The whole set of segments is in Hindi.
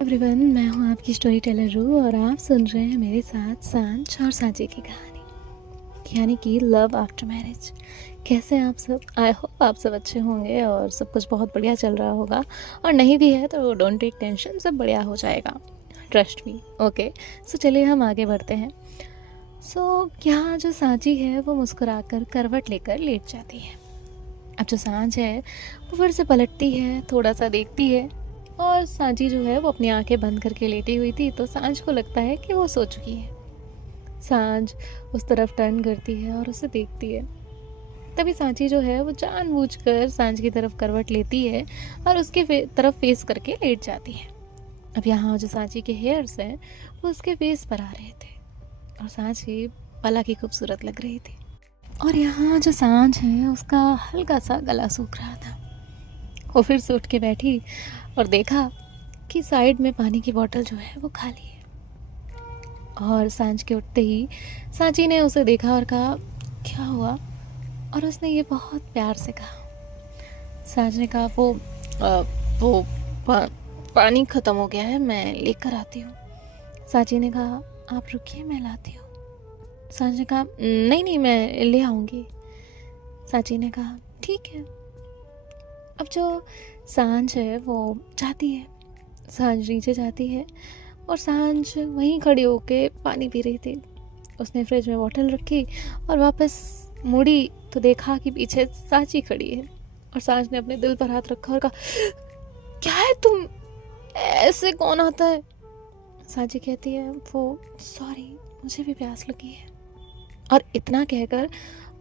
एवरीवन, मैं हूँ आपकी स्टोरी टेलर रू और आप सुन रहे हैं मेरे साथ सांच और सांची की कहानी, यानी कि लव आफ्टर मैरिज। कैसे हैं आप सब? आई होप आप सब अच्छे होंगे और सब कुछ बहुत बढ़िया चल रहा होगा, और नहीं भी है तो डोंट टेक टेंशन, सब बढ़िया हो जाएगा, ट्रस्ट मी। ओके, सो चलिए हम आगे बढ़ते हैं। यहाँ जो सांची है वो मुस्कुराकर करवट लेकर लेट जाती है। अब जो सांच है वो फिर से पलटती है, थोड़ा सा देखती है, और सांची जो है वो अपनी आंखें बंद करके लेटी हुई थी, तो सांच को लगता है कि वो सो चुकी है। सांच उस तरफ टर्न करती है और उसे देखती है। तभी सांची जो है वो जानबूझकर सांच की तरफ करवट लेती है और उसके तरफ फेस करके लेट जाती है। अब यहाँ जो सांची के हेयर्स हैं वो उसके फेस पर आ रहे थे और सांची पला की खूबसूरत लग रही थी। और यहाँ जो सांच है उसका हल्का सा गला सूख रहा था। वो फिर से उठ के बैठी और देखा कि साइड में पानी की बोतल जो है वो खाली है। और सांझ के उठते ही सांची ने उसे देखा और कहा, क्या हुआ? और उसने ये बहुत प्यार से कहा। सांझ ने कहा, वो पानी ख़त्म हो गया है, मैं लेकर आती हूँ। सांची ने कहा, आप रुकिए, मैं लाती हूँ। सांझ ने कहा, नहीं, मैं ले आऊँगी। सांची ने कहा, ठीक है। अब जो सांझ है वो जाती है, सांझ नीचे जाती है और सांझ वहीं खड़ी होके पानी पी रही थी। उसने फ्रिज में बोतल रखी और वापस मुड़ी तो देखा कि पीछे सांची खड़ी है। और सांझ ने अपने दिल पर हाथ रखा और कहा, क्या है तुम, ऐसे कौन आता है? सांची कहती है, वो सॉरी, मुझे भी प्यास लगी है। और इतना कहकर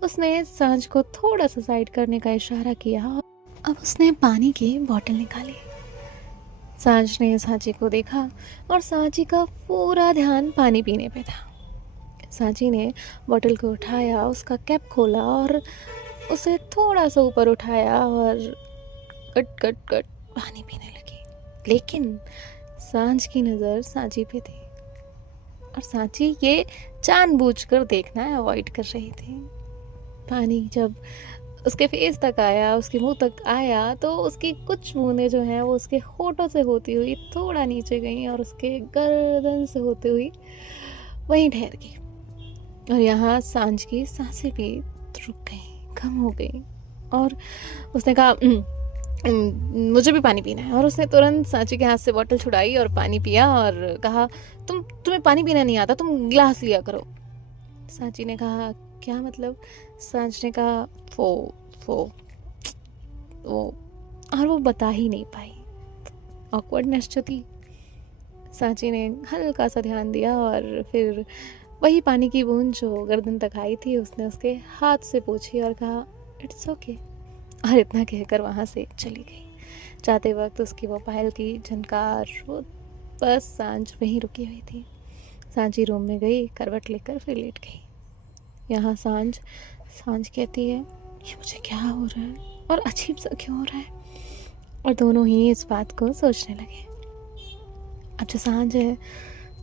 उसने सांझ को थोड़ा सा साइड करने का इशारा किया। अब उसने पानी की बोतल निकाली। सांच ने सांची को देखा और सांची का पूरा ध्यान पानी पीने पे था। सांची ने बोतल को उठाया, उसका कैप खोला और उसे थोड़ा सा ऊपर उठाया और कट कट कट पानी पीने लगी। लेकिन सांच की नज़र सांची पे थी और सांची ये जानबूझकर देखना अवॉइड कर रही थी। पानी जब उसके फेस तक आया, उसके मुंह तक आया, तो उसकी कुछ बूंदें जो हैं वो उसके होठों से होती हुई थोड़ा नीचे गईं और उसके गर्दन से होती हुई वहीं ठहर गई। और यहाँ सांझ की सांसें भी रुक गईं, कम हो गई। और उसने कहा, मुझे भी पानी पीना है। और उसने तुरंत सांची के हाथ से बोतल छुड़ाई और पानी पिया और कहा, तुम्हें पानी पीना नहीं आता, तुम गिलास लिया करो। सांची ने कहा, क्या मतलब? सांच ने कहा, वो और वो बता ही नहीं पाई। ऑकवर्डनेस जो थी। सांची ने हल्का सा ध्यान दिया और फिर वही पानी की बूंद जो गर्दन तक आई थी उसने उसके हाथ से पूछी और कहा, इट्स ओके। और इतना कहकर वहाँ से चली गई। जाते वक्त उसकी वो पायल की झनकार, वो बस सांझ वहीं रुकी हुई थी। सांची रूम में गई, करवट लेकर फिर लेट गई। यहाँ सांझ कहती है, ये मुझे क्या हो रहा है और अजीब सा क्यों हो रहा है? और दोनों ही इस बात को सोचने लगे। अब जो सांझ है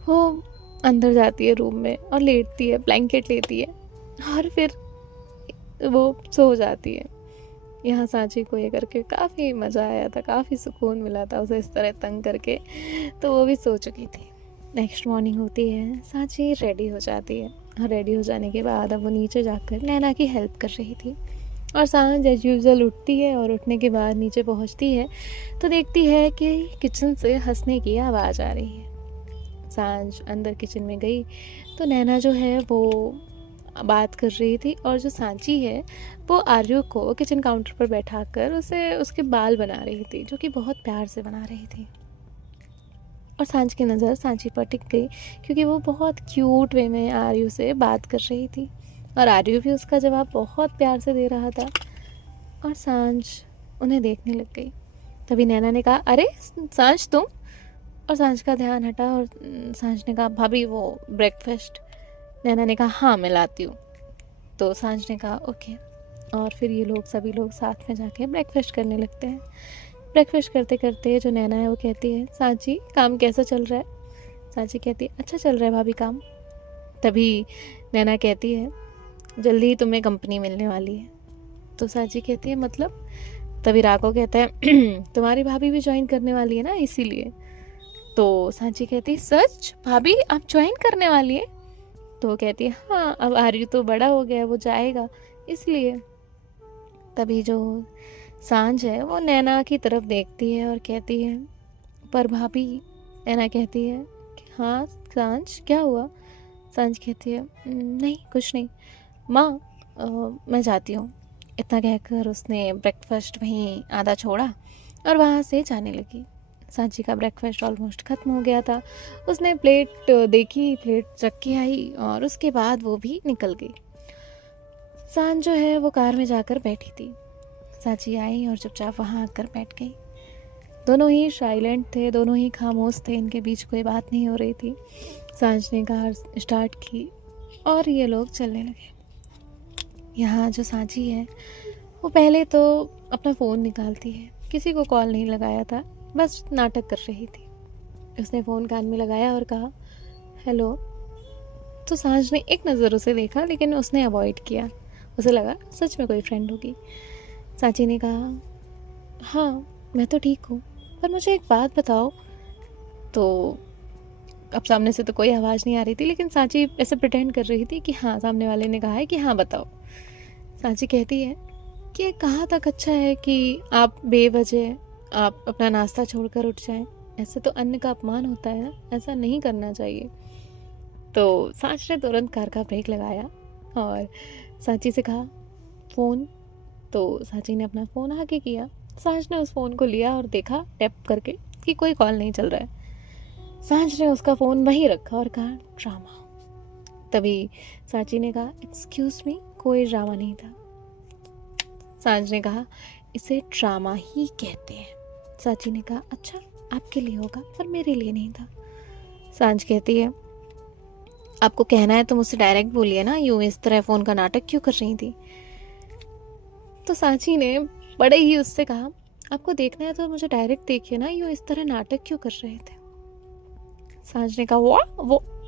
वो अंदर जाती है रूम में और लेटती है, ब्लैंकेट लेती है और फिर वो सो जाती है। यहाँ सांची को ये करके काफ़ी मज़ा आया था, काफ़ी सुकून मिला था उसे इस तरह तंग करके, तो वो भी सो चुकी थी। नेक्स्ट मॉर्निंग होती है, सांची रेडी हो जाती है और रेडी हो जाने के बाद अब वो नीचे जाकर नैना की हेल्प कर रही थी। और सांझ एज यूजुअल उठती है और उठने के बाद नीचे पहुंचती है तो देखती है कि किचन से हंसने की आवाज़ आ रही है। सांझ अंदर किचन में गई तो नैना जो है वो बात कर रही थी और जो सांची है वो आर्यो को किचन काउंटर पर बैठा कर उसे उसके बाल बना रही थी, जो कि बहुत प्यार से बना रही थी। और सांझ की नज़र सांची पर टिक गई क्योंकि वो बहुत क्यूट वे में आर्यू से बात कर रही थी और आर्यू भी उसका जवाब बहुत प्यार से दे रहा था। और सांझ उन्हें देखने लग गई। तभी नैना ने कहा, अरे सांझ तुम? और सांझ का ध्यान हटा और सांझ ने कहा, भाभी वो ब्रेकफास्ट। नैना ने कहा, हाँ मैं लाती हूँ। तो सांझ ने कहा, ओके। और फिर ये लोग सभी लोग साथ में जाके ब्रेकफास्ट करने लगते हैं। ब्रेकफास्ट करते करते जो नैना है वो कहती है, सांची काम कैसा चल रहा है? सांची कहती है, अच्छा चल रहा है भाभी काम। तभी नैना कहती है, जल्दी ही तुम्हें कंपनी मिलने वाली है। तो सांची कहती है, मतलब? तभी राघव कहता है, तुम्हारी भाभी भी ज्वाइन करने वाली है ना, इसीलिए। तो सांची कहती सच भाभी आप ज्वाइन करने वाली है? तो वो कहती है हाँ, अब आर्य तो बड़ा हो गया, वो जाएगा इसलिए। तभी जो सांझ है वो नैना की तरफ देखती है और कहती है पर भाभी। नैना कहती है कि हाँ सांझ क्या हुआ? सांझ कहती है नहीं कुछ नहीं माँ, मैं जाती हूँ। इतना कहकर उसने ब्रेकफास्ट वहीं आधा छोड़ा और वहाँ से जाने लगी। सांची का ब्रेकफास्ट ऑलमोस्ट ख़त्म हो गया था। उसने प्लेट देखी, प्लेट रख के आई और उसके बाद वो भी निकल गई। सांझ जो है वो कार में जाकर बैठी थी। सांची आई और चुपचाप वहाँ आकर बैठ गई। दोनों ही साइलेंट थे, दोनों ही खामोश थे, इनके बीच कोई बात नहीं हो रही थी। सांझ ने कार स्टार्ट की और ये लोग चलने लगे। यहाँ जो सांची है वो पहले तो अपना फ़ोन निकालती है, किसी को कॉल नहीं लगाया था, बस नाटक कर रही थी। उसने फ़ोन कान में लगाया और कहा हेलो। तो सांझ ने एक नज़र उसे देखा लेकिन उसने अवॉइड किया, उसे लगा सच में कोई फ्रेंड होगी। सांची ने कहा हाँ मैं तो ठीक हूँ, पर मुझे एक बात बताओ। तो अब सामने से तो कोई आवाज़ नहीं आ रही थी लेकिन सांची ऐसे प्रिटेंड कर रही थी कि हाँ सामने वाले ने कहा है कि हाँ बताओ। सांची कहती है कि कहाँ तक अच्छा है कि आप बेवजह आप अपना नाश्ता छोड़कर उठ जाएं, ऐसे तो अन्न का अपमान होता है ना, ऐसा नहीं करना चाहिए। तो सांच ने तुरंत कार का ब्रेक लगाया और सांची से कहा फ़ोन। तो सांची ने अपना फ़ोन आगे किया। सांच ने उस फ़ोन को लिया और देखा टैप करके कि कोई कॉल नहीं चल रहा है। सांच ने उसका फ़ोन वहीं रखा और कहा ड्रामा। तभी सांची ने कहा एक्सक्यूज़ मी, कोई ड्रामा नहीं था। सांच ने कहा इसे ड्रामा ही कहते हैं। सांची ने कहा अच्छा आपके लिए होगा पर मेरे लिए नहीं था। सांच कहती है आपको कहना है तो मुझसे डायरेक्ट बोलिए ना, यूँ इस तरह फ़ोन का नाटक क्यों कर रही थी? तो सांची ने बड़े ही उससे कहा आपको देखना है तो मुझे डायरेक्ट देखिए ना, यूँ इस तरह नाटक क्यों कर रहे थे? सांच ने कहा वो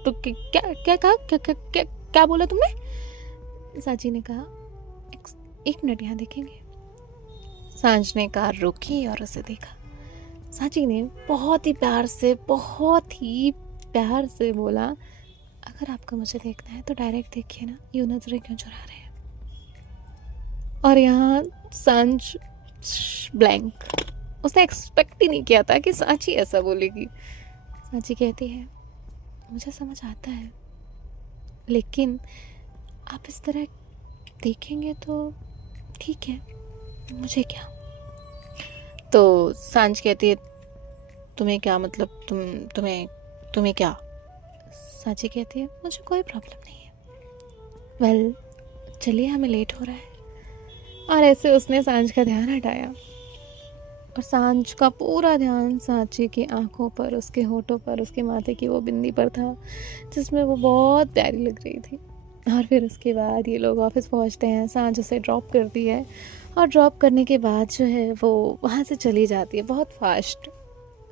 तो क्या क्या कहा, क्या बोला तुमने? सांची ने कहा एक मिनट यहाँ देखेंगे। सांच ने कार रोकी और उसे देखा। सांची ने बहुत ही प्यार से बोला अगर आपको मुझे देखना है तो डायरेक्ट देखिए ना, यूँ नजरें क्यों चुरा रहे हैं? और यहाँ सांच ब्लैंक, उसने एक्सपेक्ट ही नहीं किया था कि सांची ऐसा बोलेगी। सांची कहती है मुझे समझ आता है लेकिन आप इस तरह देखेंगे तो ठीक है, मुझे क्या। तो सांच कहती है तुम्हें क्या मतलब, तुम्हें क्या? सांची कहती है मुझे कोई प्रॉब्लम नहीं है। वेल चलिए हमें लेट हो रहा है। और ऐसे उसने सांच का ध्यान हटाया और सांच का पूरा ध्यान सांची की आंखों पर, उसके होठों पर, उसके माथे की वो बिंदी पर था जिसमें वो बहुत प्यारी लग रही थी। और फिर उसके बाद ये लोग ऑफिस पहुंचते हैं। सांच उसे ड्रॉप करती है और ड्रॉप करने के बाद जो है वो वहाँ से चली जाती है बहुत फास्ट।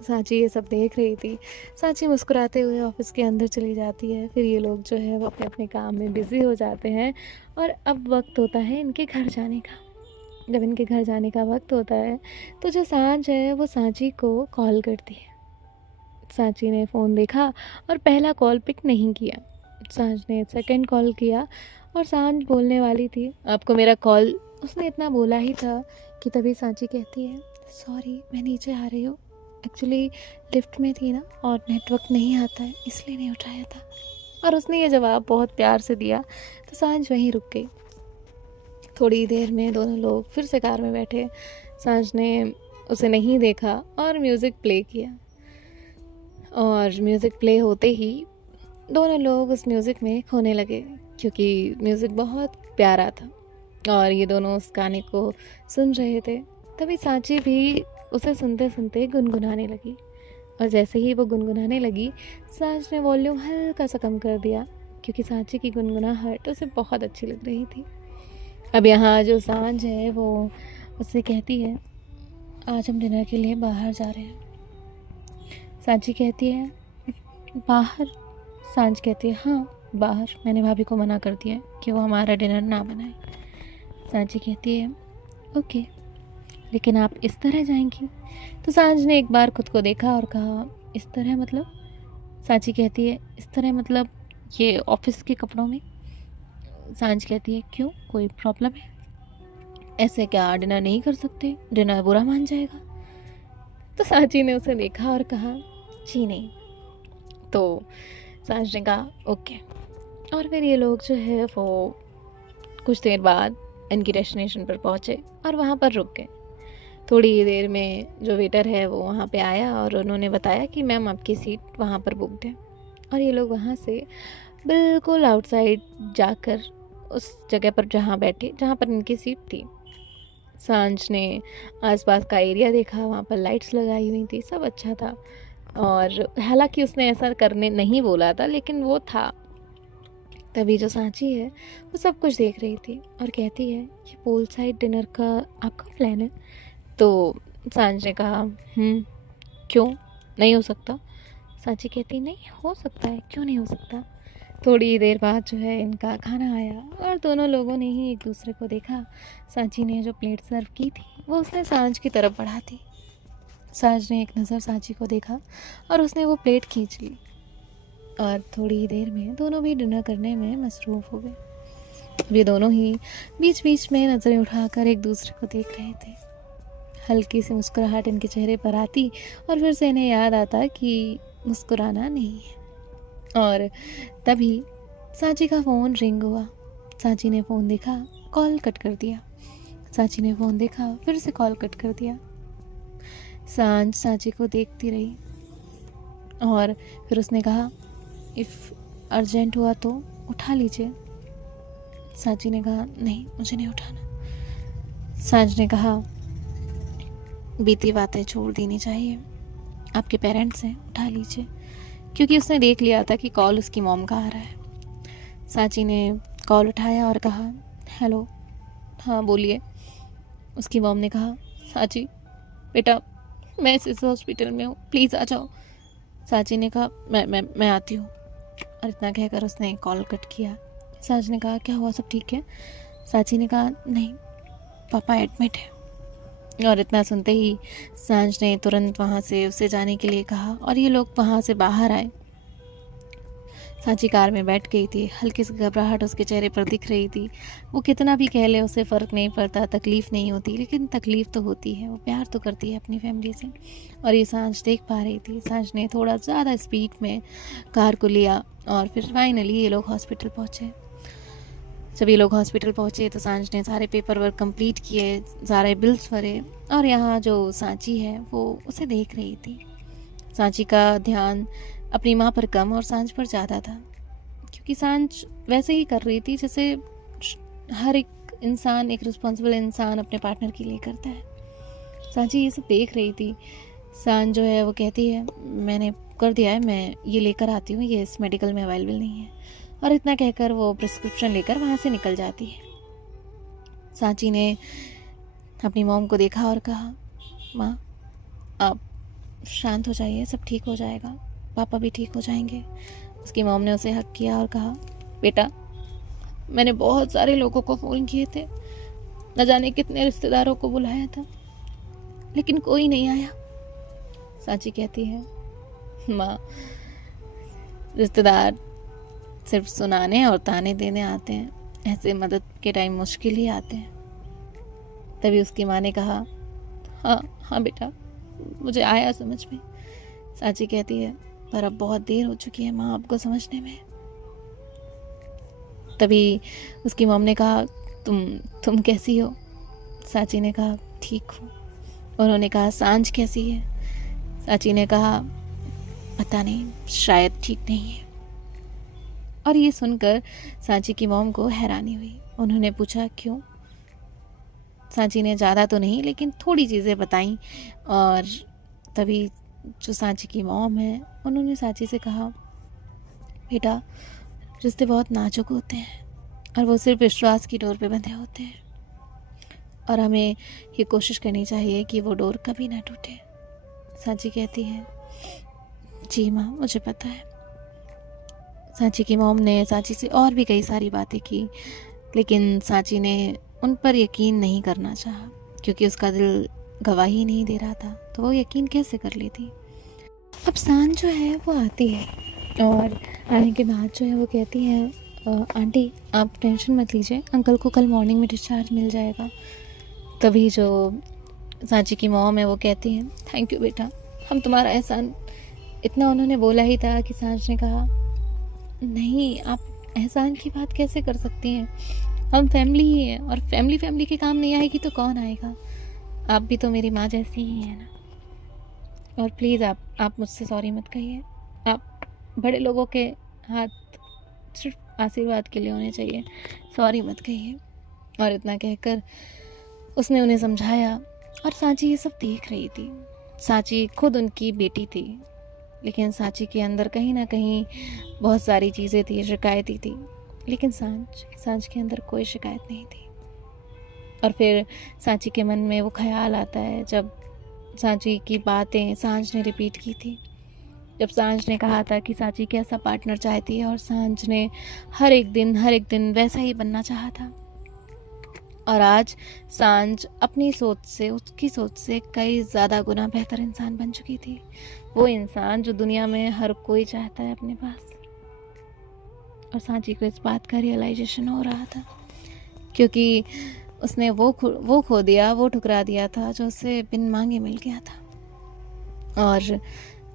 सांची ये सब देख रही थी। सांची मुस्कुराते हुए ऑफिस के अंदर चली जाती है। फिर ये लोग जो है वो अपने अपने काम में बिज़ी हो जाते हैं और अब वक्त होता है इनके घर जाने का। जब इनके घर जाने का वक्त होता है तो जो सांच है वो सांची को कॉल करती है। सांची ने फ़ोन देखा और पहला कॉल पिक नहीं किया। सांच ने सेकंड कॉल किया और सांच बोलने वाली थी आपको मेरा कॉल, उसने इतना बोला ही था कि तभी सांची कहती है सॉरी मैं नीचे आ रही हूँ, एक्चुअली लिफ्ट में थी ना और नेटवर्क नहीं आता है इसलिए नहीं उठाया था। और उसने ये जवाब बहुत प्यार से दिया तो सांच वहीं रुक गई। थोड़ी देर में दोनों लोग फिर से कार में बैठे। सांच ने उसे नहीं देखा और म्यूज़िक प्ले किया और म्यूज़िक प्ले होते ही दोनों लोग उस म्यूज़िक में खोने लगे क्योंकि म्यूज़िक बहुत प्यारा था और ये दोनों उस गाने को सुन रहे थे। तभी सांची भी उसे सुनते सुनते गुनगुनाने लगी और जैसे ही वो गुनगुनाने लगी सांच ने वॉल्यूम हल्का सा कम कर दिया क्योंकि सांची की गुनगुनाहट उसे बहुत अच्छी लग रही थी। अब यहाँ जो सांच है वो उससे कहती है आज हम डिनर के लिए बाहर जा रहे हैं। सांची कहती है बाहर? सांच कहती है हाँ बाहर, मैंने भाभी को मना कर दिया कि वो हमारा डिनर ना बनाए। सांची कहती है ओके लेकिन आप इस तरह जाएंगी? तो सांच ने एक बार खुद को देखा और कहा इस तरह मतलब? सांची कहती है, इस तरह मतलब ये ऑफिस के कपड़ों में? सांच कहती है, क्यों, कोई प्रॉब्लम है? ऐसे क्या डिनर नहीं कर सकते? डिनर बुरा मान जाएगा। तो सांची ने उसे देखा और कहा, जी नहीं। तो सांच ने कहा, ओके। और फिर ये लोग जो है वो कुछ देर बाद इनकी डेस्टिनेशन पर पहुँचे और वहाँ पर रुक गए। थोड़ी देर में जो वेटर है वो वहाँ पे आया और उन्होंने बताया कि मैम आपकी सीट वहाँ पर बुकड है। और ये लोग वहाँ से बिल्कुल आउटसाइड जाकर उस जगह पर जहाँ बैठे जहाँ पर इनकी सीट थी, सांझ ने आसपास का एरिया देखा, वहाँ पर लाइट्स लगाई हुई थी, सब अच्छा था। और हालांकि उसने ऐसा करने नहीं बोला था, लेकिन वो था। तभी जो सांची है वो सब कुछ देख रही थी और कहती है, ये पूल साइड डिनर का आपका प्लान है? तो सांझ ने कहा, क्यों, नहीं हो सकता? सांची कहती, नहीं हो सकता है, क्यों नहीं हो सकता? थोड़ी देर बाद जो है इनका खाना आया और दोनों लोगों ने ही एक दूसरे को देखा। सांची ने जो प्लेट सर्व की थी वो उसने सांझ की तरफ बढ़ा दी। सांझ ने एक नज़र सांची को देखा और उसने वो प्लेट खींच ली और थोड़ी ही देर में दोनों भी डिनर करने में मसरूफ़ हो गए। वे दोनों ही बीच बीच में नज़रें उठाकर एक दूसरे को देख रहे थे। हल्की सी मुस्कुराहट इनके चेहरे पर आती और फिर से इन्हें याद आता कि मुस्कुराना नहीं है। और तभी सांची का फ़ोन रिंग हुआ। सांची ने फ़ोन देखा, कॉल कट कर दिया। सांची ने फ़ोन देखा, फिर से कॉल कट कर दिया। सांच सांची को देखती रही और फिर उसने कहा, इफ़ अर्जेंट हुआ तो उठा लीजिए। सांची ने कहा, नहीं मुझे नहीं उठाना। सांच ने कहा, बीती बातें छोड़ देनी चाहिए, आपके पेरेंट्स हैं, उठा लीजिए। क्योंकि उसने देख लिया था कि कॉल उसकी मॉम का आ रहा है। सांची ने कॉल उठाया और कहा, हेलो, हाँ बोलिए। उसकी मॉम ने कहा, सांची बेटा मैं इस हॉस्पिटल में हूँ, प्लीज़ आ जाओ। सांची ने कहा, मैं आती हूँ। और इतना कहकर उसने कॉल कट किया। सांची ने कहा, क्या हुआ, सब ठीक है? सांची ने कहा, नहीं पापा एडमिट है। और इतना सुनते ही सांझ ने तुरंत वहाँ से उसे जाने के लिए कहा और ये लोग वहाँ से बाहर आए। सांची कार में बैठ गई थी, हल्की सी घबराहट उसके चेहरे पर दिख रही थी। वो कितना भी कह ले उसे फ़र्क नहीं पड़ता, तकलीफ़ नहीं होती, लेकिन तकलीफ़ तो होती है। वो प्यार तो करती है अपनी फैमिली से और ये सांझ देख पा रही थी। सांझ ने थोड़ा ज़्यादा स्पीड में कार को लिया और फिर फाइनली ये लोग हॉस्पिटल पहुँचे। जब ये लोग हॉस्पिटल पहुँचे तो सांझ ने सारे पेपर वर्क कंप्लीट किए, सारे बिल्स भरे और यहाँ जो सांची है वो उसे देख रही थी। सांची का ध्यान अपनी माँ पर कम और सांझ पर ज़्यादा था, क्योंकि सांझ वैसे ही कर रही थी जैसे हर एक इंसान, एक रिस्पॉन्सिबल इंसान अपने पार्टनर के लिए करता है। सांची ये सब देख रही थी। सांझ जो है वो कहती है, मैंने कर दिया है, मैं ये लेकर आती हूँ, ये इस मेडिकल में अवेलेबल नहीं है। और इतना कहकर वो प्रिस्क्रिप्शन लेकर वहाँ से निकल जाती है। सांची ने अपनी मॉम को देखा और कहा, माँ आप शांत हो जाइए, सब ठीक हो जाएगा, पापा भी ठीक हो जाएंगे। उसकी मॉम ने उसे हक किया और कहा, बेटा मैंने बहुत सारे लोगों को फ़ोन किए थे, न जाने कितने रिश्तेदारों को बुलाया था, लेकिन कोई नहीं आया। सांची कहती है, माँ रिश्तेदार सिर्फ सुनाने और ताने देने आते हैं, ऐसे मदद के टाइम मुश्किल ही आते हैं। तभी उसकी माँ ने कहा, हाँ बेटा मुझे आया समझ में। सांची कहती है, पर अब बहुत देर हो चुकी है माँ आपको समझने में। तभी उसकी मॉम ने कहा, तुम कैसी हो? सांची ने कहा, ठीक हूँ। उन्होंने कहा, सांझ कैसी है? सांची ने कहा, पता नहीं, शायद ठीक नहीं है। और ये सुनकर सांची की मॉम को हैरानी हुई। उन्होंने पूछा, क्यों? सांची ने ज़्यादा तो नहीं लेकिन थोड़ी चीज़ें बताईं। और तभी जो सांची की मॉम है उन्होंने सांची से कहा, बेटा रिश्ते बहुत नाजुक होते हैं और वो सिर्फ विश्वास की डोर पे बंधे होते हैं और हमें ये कोशिश करनी चाहिए कि वो डोर कभी ना टूटे। सांची कहती है, जी माँ मुझे पता है। सांची की मॉम ने सांची से और भी कई सारी बातें की, लेकिन सांची ने उन पर यकीन नहीं करना चाहा, क्योंकि उसका दिल गवाही नहीं दे रहा था, तो वो यकीन कैसे कर लेती। अब सांझ जो है वो आती है और आने के बाद जो है वो कहती है आंटी आप टेंशन मत लीजिए, अंकल को कल मॉर्निंग में डिस्चार्ज मिल जाएगा। तभी जो सांची की मॉम है वो कहती है थैंक यू बेटा, हम तुम्हारा एहसान, इतना उन्होंने बोला ही था कि सांझ ने कहा नहीं आप एहसान की बात कैसे कर सकती हैं, हम फैमिली ही हैं और फैमिली के काम नहीं आएगी तो कौन आएगा, आप भी तो मेरी माँ जैसी ही है ना। और प्लीज़ आप मुझसे सॉरी मत कहिए, आप बड़े लोगों के हाथ सिर्फ आशीर्वाद के लिए होने चाहिए, सॉरी मत कहिए। और इतना कहकर उसने उन्हें समझाया और सांची ये सब देख रही थी। सांची खुद उनकी बेटी थी, लेकिन सांची के अंदर कहीं ना कहीं बहुत सारी चीज़ें थी, शिकायतें थी, लेकिन सांच के अंदर कोई शिकायत नहीं थी। और फिर सांची के मन में वो ख्याल आता है जब सांची की बातें सांझ ने रिपीट की थी, जब सांझ ने कहा था कि सांची कैसा पार्टनर चाहती है और सांझ ने हर एक दिन वैसा ही बनना चाहा था। और आज सांझ अपनी सोच से, उसकी सोच से कई ज़्यादा गुना बेहतर इंसान बन चुकी थी। वो इंसान जो दुनिया में हर कोई चाहता है अपने पास। और सांची को इस बात का रियलाइजेशन हो रहा था, क्योंकि उसने वो खो दिया, वो ठुकरा दिया था जो उसे बिन मांगे मिल गया था। और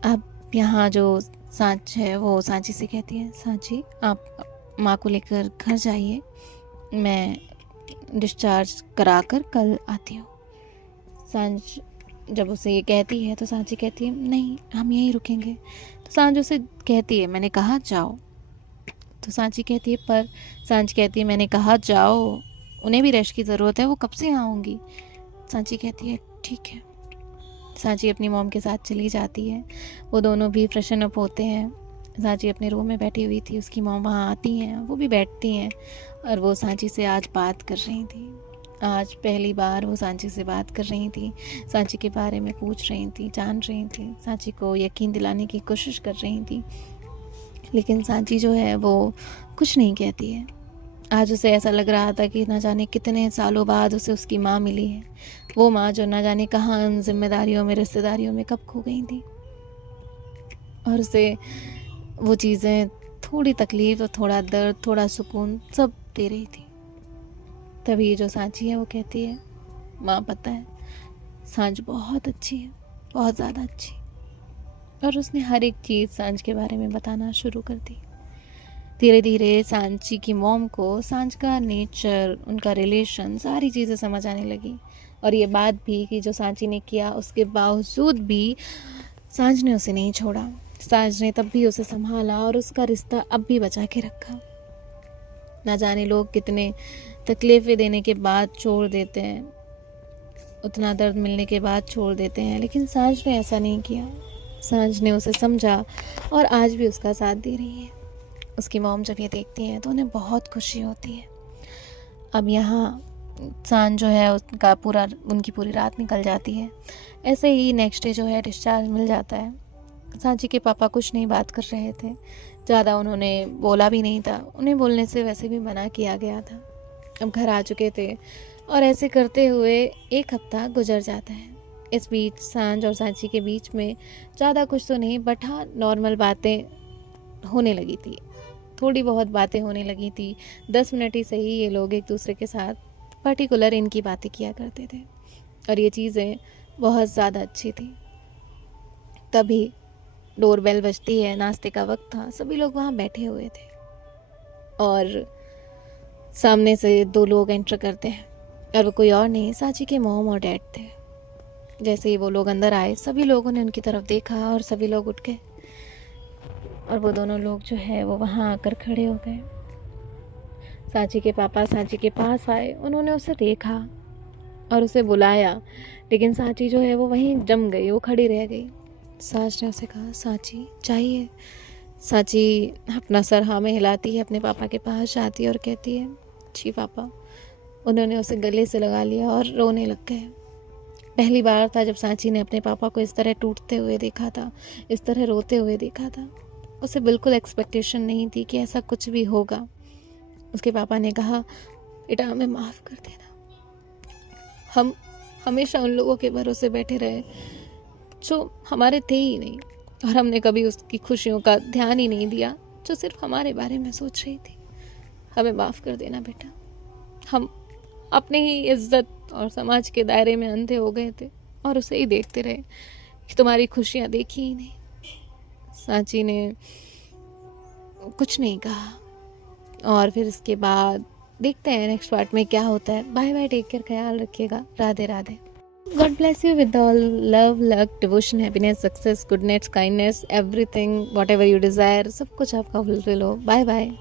अब यहाँ जो सांच है वो सांची से कहती है सांची आप माँ को लेकर घर जाइए, मैं डिस्चार्ज कराकर कल आती हूँ। सांझ जब उसे ये कहती है तो सांची कहती है नहीं हम यहीं रुकेंगे। तो सांझ उसे कहती है मैंने कहा जाओ। तो सांची कहती है पर सांझ कहती है मैंने कहा जाओ, उन्हें भी रेस्ट की ज़रूरत है, वो कब से आऊँगी। सांची कहती है ठीक है। सांची अपनी मॉम के साथ चली जाती है, वो दोनों भी फ्रेशन अप होते हैं। सांची अपने रूम में बैठी हुई थी, उसकी मॉम वहाँ आती हैं, वो भी बैठती हैं और वो सांची से आज बात कर रही थी। आज पहली बार वो सांची से बात कर रही थी, सांची के बारे में पूछ रही थी, जान रही थी, सांची को यकीन दिलाने की कोशिश कर रही थी। लेकिन सांची जो है वो कुछ नहीं कहती है। आज उसे ऐसा लग रहा था कि ना जाने कितने सालों बाद उसे उसकी माँ मिली है, वो माँ जो ना जाने कहाँ उन जिम्मेदारियों में, रिश्तेदारियों में कब खो गई थी। और उसे वो चीज़ें थोड़ी तकलीफ़ और थोड़ा दर्द, थोड़ा सुकून सब दे रही थी। तभी जो सांची है वो कहती है माँ पता है सांझ बहुत अच्छी है, बहुत ज़्यादा अच्छी। और उसने हर एक चीज़ सांझ के बारे में बताना शुरू कर दी। धीरे धीरे सांची की मॉम को सांझ का नेचर, उनका रिलेशन, सारी चीज़ें समझ आने लगी। और ये बात भी कि जो सांची ने किया उसके बावजूद भी सांझ ने उसे नहीं छोड़ा, सांझ ने तब भी उसे संभाला और उसका रिश्ता अब भी बचा के रखा। ना जाने लोग कितने तकलीफ़ें देने के बाद छोड़ देते हैं, उतना दर्द मिलने के बाद छोड़ देते हैं, लेकिन सांझ ने ऐसा नहीं किया। सांझ ने उसे समझा और आज भी उसका साथ दे रही है। उसकी मॉम जब ये देखती है तो उन्हें बहुत खुशी होती है। अब यहाँ सांझ जो है उनकी पूरी रात निकल जाती है। ऐसे ही नेक्स्ट डे जो है डिस्चार्ज मिल जाता है। सांची के पापा कुछ नहीं बात कर रहे थे, ज़्यादा उन्होंने बोला भी नहीं था, उन्हें बोलने से वैसे भी मना किया गया था। अब घर आ चुके थे और ऐसे करते हुए एक हफ्ता गुजर जाता है। इस बीच सांझ और सांची के बीच में ज़्यादा कुछ तो नहीं, बट हाँ नॉर्मल बातें होने लगी थी, थोड़ी बहुत बातें होने लगी थी। 10 मिनट ही सही ये लोग एक दूसरे के साथ पर्टिकुलर इनकी बातें किया करते थे और ये चीज़ें बहुत ज़्यादा अच्छी थी। तभी डोरबेल बजती है, नाश्ते का वक्त था, सभी लोग वहाँ बैठे हुए थे और सामने से 2 लोग एंटर करते हैं और वो कोई और नहीं, सांची के मॉम और डैड थे। जैसे ही वो लोग अंदर आए सभी लोगों ने उनकी तरफ देखा और सभी लोग उठ गए और वो दोनों लोग जो है वो वहाँ आकर खड़े हो गए। सांची के पापा सांची के पास आए, उन्होंने उसे देखा और उसे बुलाया, लेकिन सांची जो है वो वहीं जम गई, वो खड़ी रह गई। सांच ने उसे कहा सांची चाहिए। सांची अपना सर हाँ में हिलाती है, अपने पापा के पास जाती है और कहती है जी पापा। उन्होंने उसे गले से लगा लिया और रोने लग गए। पहली बार था जब सांची ने अपने पापा को इस तरह टूटते हुए देखा था, इस तरह रोते हुए देखा था। उसे बिल्कुल एक्सपेक्टेशन नहीं थी कि ऐसा कुछ भी होगा। उसके पापा ने कहा बेटा हमें माफ़ कर देना, हम हमेशा उन लोगों के भरोसे बैठे रहे जो हमारे थे ही नहीं, और हमने कभी उसकी खुशियों का ध्यान ही नहीं दिया, जो सिर्फ हमारे बारे में सोच रही थी। हमें माफ़ कर देना बेटा, हम अपने ही इज्जत और समाज के दायरे में अंधे हो गए थे और उसे ही देखते रहे कि तुम्हारी खुशियाँ देखी ही नहीं। सांची ने कुछ नहीं कहा और फिर इसके बाद देखते हैं नेक्स्ट पार्ट में क्या होता है। बाय बाय, टेक केयर, ख्याल रखिएगा, Radhe Radhe. God bless you with all love, luck, devotion, happiness, success, goodness, kindness, everything, whatever you desire, सब कुछ आपका फुलफिल हो। Bye bye.